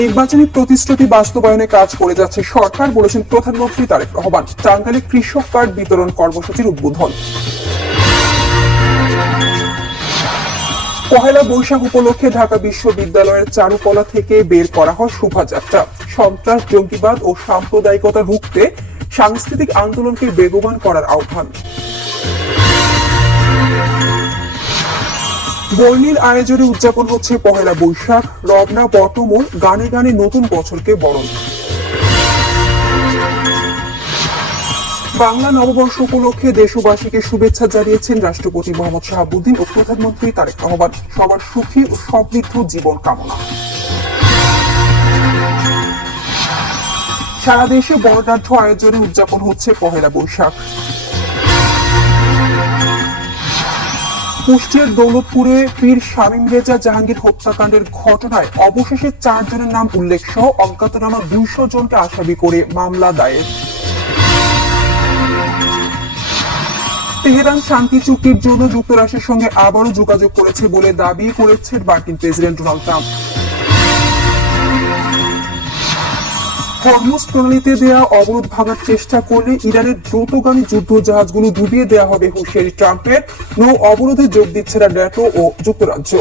নির্বাচনী প্রতিশ্রুতি বাস্তবায়নে কাজ করে যাচ্ছে সরকার, বলেছেন প্রধানমন্ত্রী তারেক রহমান। টাঙ্গাইলে কৃষক কার্ড বিতরণ কর্মসূচির উদ্বোধন। পহেলা বৈশাখ উপলক্ষে ঢাকা বিশ্ববিদ্যালয়ের চারুকলা থেকে বের করা হয় শোভাযাত্রা। সন্ত্রাস, জঙ্গিবাদ ও সাম্প্রদায়িকতা রুখতে সাংস্কৃতিক আন্দোলনকে বেগবান করার আহ্বান। বর্ণিল আয়োজনে উদযাপন হচ্ছে পহেলা বৈশাখ। রমনা বটমূল গানে গানে নতুন বছরকে বরণ। বাংলা নববর্ষ উপলক্ষে দেশবাসীকে শুভেচ্ছা জানিয়েছেন রাষ্ট্রপতি মোহাম্মদ শাহাবুদ্দিন ও প্রধানমন্ত্রী তারেক রহমান। সবার সুখী ও সমৃদ্ধ জীবন কামনা। সারা দেশে বর্ণাঢ্য আয়োজনে উদযাপন হচ্ছে পহেলা বৈশাখ। কুষ্টিয়ার দৌলতপুরে পীর শামীম রেজা জাহাঙ্গীর হত্যাকাণ্ডের ঘটনায় অবশেষে 4 জনের নাম উল্লেখ সহ অজ্ঞাতনামা 200 জনকে আসামি করে মামলা দায়ের। তেহরান শান্তি চুক্তির জন্য যুক্তরাষ্ট্রের সঙ্গে আবারও যোগাযোগ করেছে বলে দাবি করেছেন মার্কিন প্রেসিডেন্ট ডোনাল্ড ট্রাম্প। হরমুজ প্রণালীতে দেয়া অবরোধ ভাঙার চেষ্টা করলে ইরানের দ্রুতগামী যুদ্ধ জাহাজগুলো ডুবিয়ে দেওয়া হবে হুঁশিয়ারি ট্রাম্পের। নৌ অবরোধে যোগ দিচ্ছে না ন্যাটো ও যুক্তরাজ্য।